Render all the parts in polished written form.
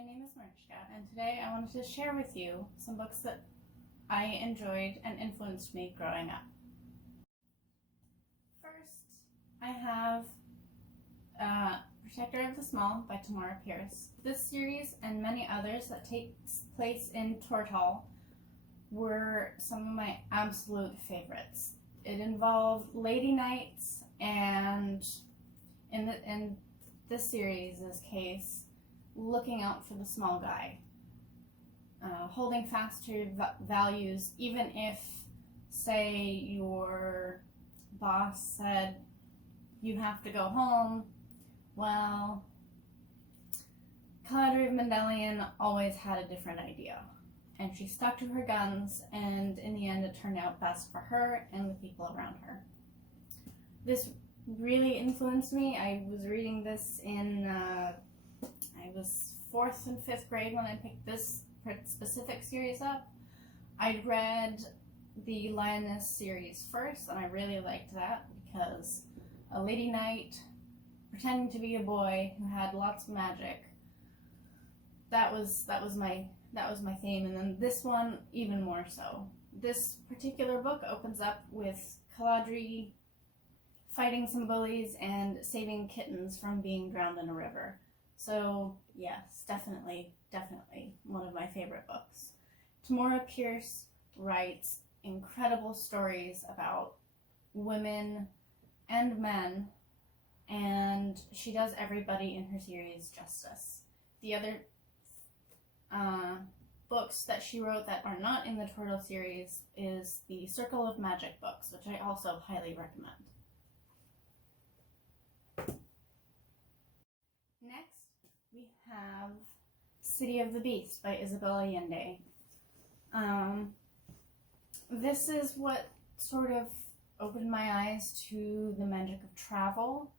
my name is Mariśca, and today I wanted to share with you some books that I enjoyed and influenced me growing up. First, I have Protector of the Small by Tamora. This series and many others that takes place in Tortal were some of my absolute favorites. It involved lady knights, and in this series' case, looking out for the small guy, holding fast to your values, even if, say, your boss said you have to go home. Well, Galadriel Mendelian always had a different idea, and she stuck to her guns, and in the end it turned out best for her and the people around her. This really influenced me. I was reading this in I was 4th and 5th grade when I picked this specific series up. I'd read the Lioness series first, and I really liked that because a lady knight pretending to be a boy who had lots of magic. That was my theme, and then this one even more so. This particular book opens up with Galadriel fighting some bullies and saving kittens from being drowned in a river. So yes, definitely one of my favorite books. Tamora Pierce writes incredible stories about women and men, and she does everybody in her series justice. The other books that she wrote that are not in the Tortal series is the Circle of Magic books, which I also highly recommend. Next, we have City of the Beast by Isabelle Allende. This is what sort of opened my eyes to the magic of travel.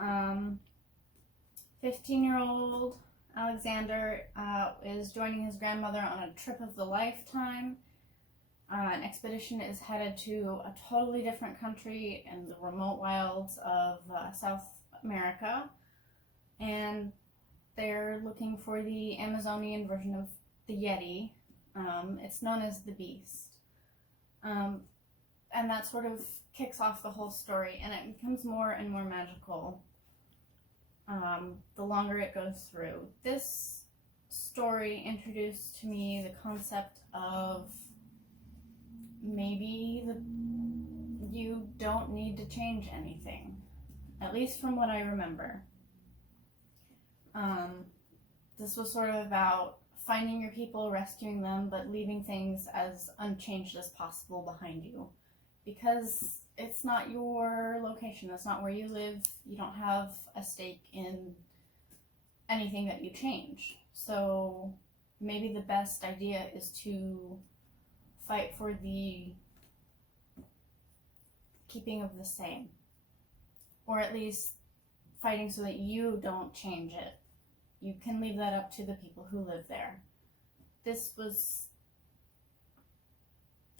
15-year-old Alexander is joining his grandmother on a trip of the lifetime. An expedition is headed to a totally different country in the remote wilds of South America, and they're looking for the Amazonian version of the Yeti. It's known as the Beast. And that sort of kicks off the whole story, and it becomes more and more magical the longer it goes through. This story introduced to me the concept of maybe you don't need to change anything, at least from what I remember. This was sort of about finding your people, rescuing them, but leaving things as unchanged as possible behind you. Because it's not your location, it's not where you live, you don't have a stake in anything that you change. So maybe the best idea is to fight for the keeping of the same. Or at least fighting so that you don't change it. You can leave that up to the people who live there. This was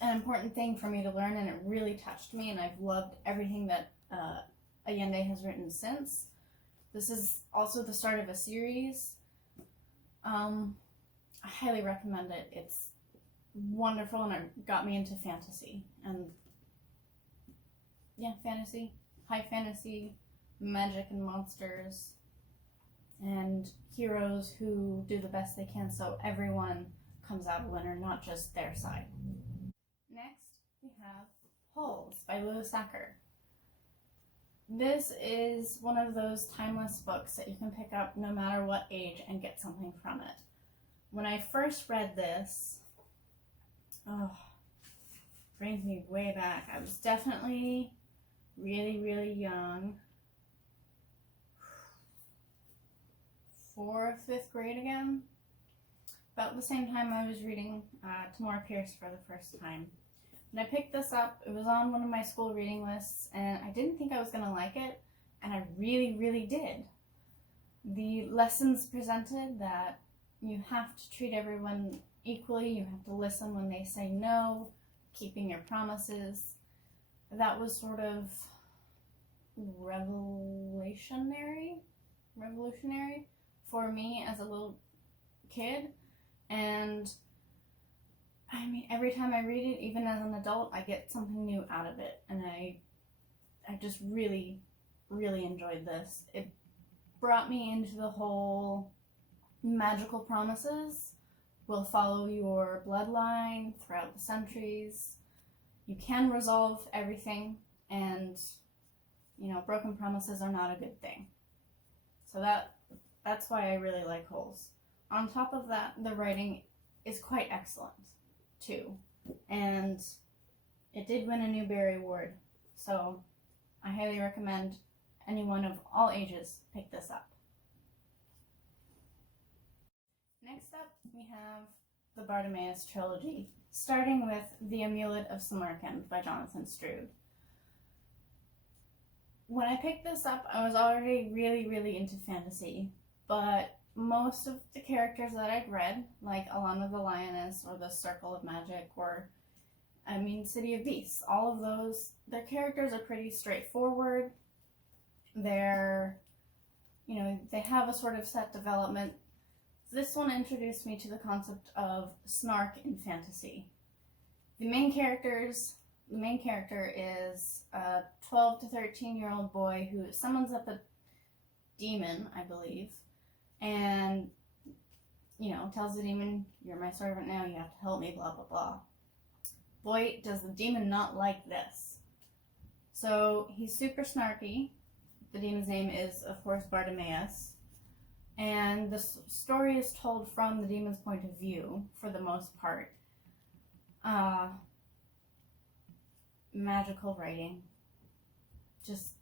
an important thing for me to learn, and it really touched me, and I've loved everything that Allende has written since. This is also the start of a series. I highly recommend it. It's wonderful, and it got me into fantasy. And yeah, fantasy, high fantasy, magic and monsters, and heroes who do the best they can so everyone comes out a winner, not just their side. Next, we have Holes by Sachar. This is one of those timeless books that you can pick up no matter what age and get something from it. When I first read this, brings me way back. I was definitely really young. 4th, 5th grade again. About the same time I was reading Tamora Pierce for the first time. When I picked this up, it was on one of my school reading lists, and I didn't think I was going to like it, and I really did. The lessons presented that you have to treat everyone equally, you have to listen when they say no, keeping your promises, that was sort of revolutionary for me as a little kid, and I mean, every time I read it, even as an adult, I get something new out of it, and I just really, really enjoyed this. It brought me into the whole magical promises will follow your bloodline throughout the centuries. You can resolve everything, and broken promises are not a good thing. So that's why I really like Holes. On top of that, the writing is quite excellent too, and it did win a Newbery Award, so I highly recommend anyone of all ages pick this up. Next up, we have the Bartimaeus trilogy, starting with The Amulet of Samarkand by Jonathan Stroud. When I picked this up, I was already really, really into fantasy, but most of the characters that I'd read, like Allende the Lioness or the Circle of Magic or, City of Beasts, all of those, their characters are pretty straightforward. They're, they have a sort of set development. This one introduced me to the concept of snark in fantasy. The main character is a 12 to 13-year-old boy who summons up a demon, I believe, and, tells the demon, "You're my servant now, you have to help me, blah, blah, blah." Boy, does the demon not like this. So he's super snarky. The demon's name is, of course, Bartimaeus. And the story is told from the demon's point of view, for the most part. Magical writing. Just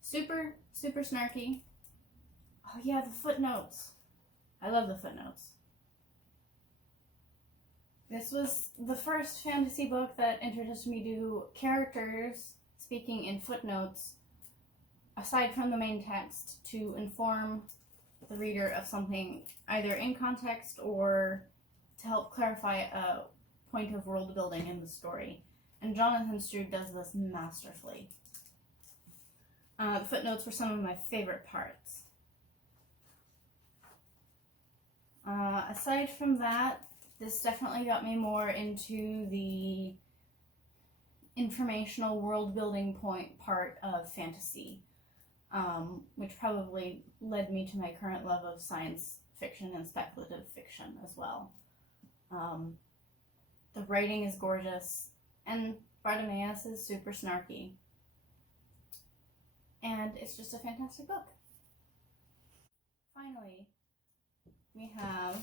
super, super snarky. Oh yeah, the footnotes. I love the footnotes. This was the first fantasy book that introduced me to characters speaking in footnotes, aside from the main text, to inform the reader of something either in context or to help clarify a point of world building in the story. And Jonathan Stroud does this masterfully. The footnotes were some of my favorite parts. Aside from that, this definitely got me more into the informational world building part of fantasy, which probably led me to my current love of science fiction and speculative fiction as well. The writing is gorgeous, and Bartimaeus is super snarky. And it's just a fantastic book. Finally, we have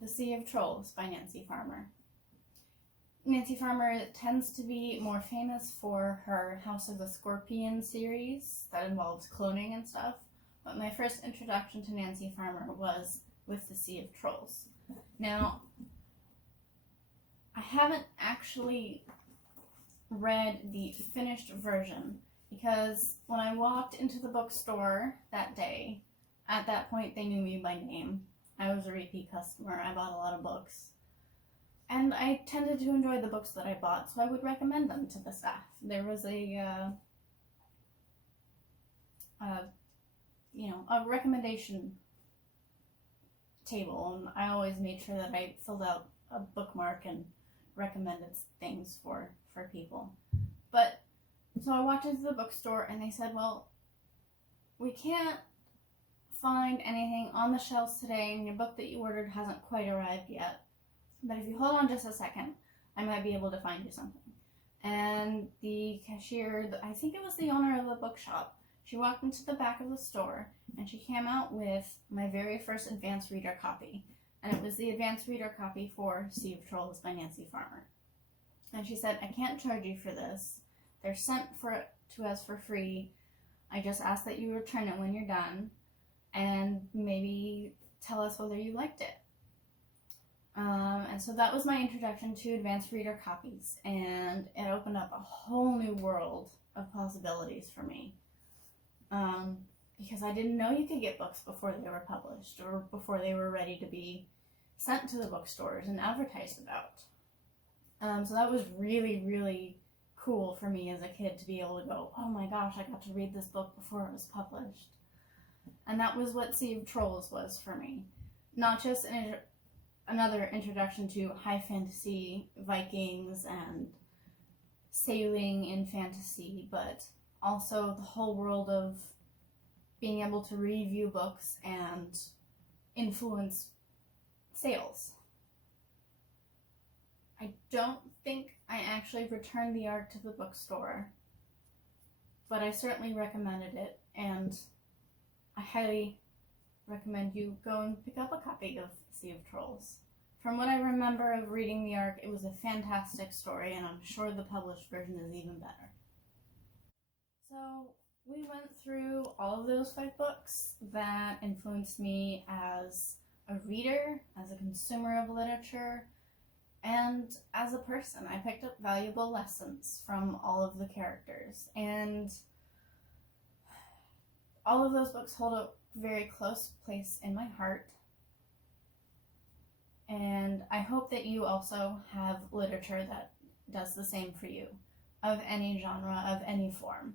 The Sea of Trolls by Nancy Farmer. Nancy Farmer tends to be more famous for her House of the Scorpion series that involves cloning and stuff, but my first introduction to Nancy Farmer was with The Sea of Trolls. Now, I haven't actually read the finished version because when I walked into the bookstore that day, at that point they knew me by name. I was a repeat customer. I bought a lot of books. And I tended to enjoy the books that I bought, so I would recommend them to the staff. There was a recommendation table, and I always made sure that I filled out a bookmark and recommended things for people. But, so I walked into the bookstore, and they said, well, we can't find anything on the shelves today, and your book that you ordered hasn't quite arrived yet. But if you hold on just a second, I might be able to find you something. And the cashier, I think it was the owner of the bookshop, she walked into the back of the store and she came out with my very first advanced reader copy. And it was the advanced reader copy for Sea of Trolls by Nancy Farmer. And she said, I can't charge you for this. They're sent to us for free. I just ask that you return it when you're done and maybe tell us whether you liked it. And so that was my introduction to advanced reader copies, and it opened up a whole new world of possibilities for me. Because I didn't know you could get books before they were published or before they were ready to be sent to the bookstores and advertised about. So that was really, really cool for me as a kid to be able to go, oh my gosh, I got to read this book before it was published. And that was what Sea of Trolls was for me. Not just another introduction to high fantasy, Vikings, and sailing in fantasy, but also the whole world of being able to review books and influence sales. I don't think I actually returned the ARC to the bookstore, but I certainly recommended it, and I highly recommend you go and pick up a copy of Sea of Trolls. From what I remember of reading the ARC, it was a fantastic story, and I'm sure the published version is even better. So we went through all of those 5 books that influenced me as a reader, as a consumer of literature, and as a person. I picked up valuable lessons from all of the characters, and all of those books hold a very close place in my heart. And I hope that you also have literature that does the same for you, of any genre, of any form.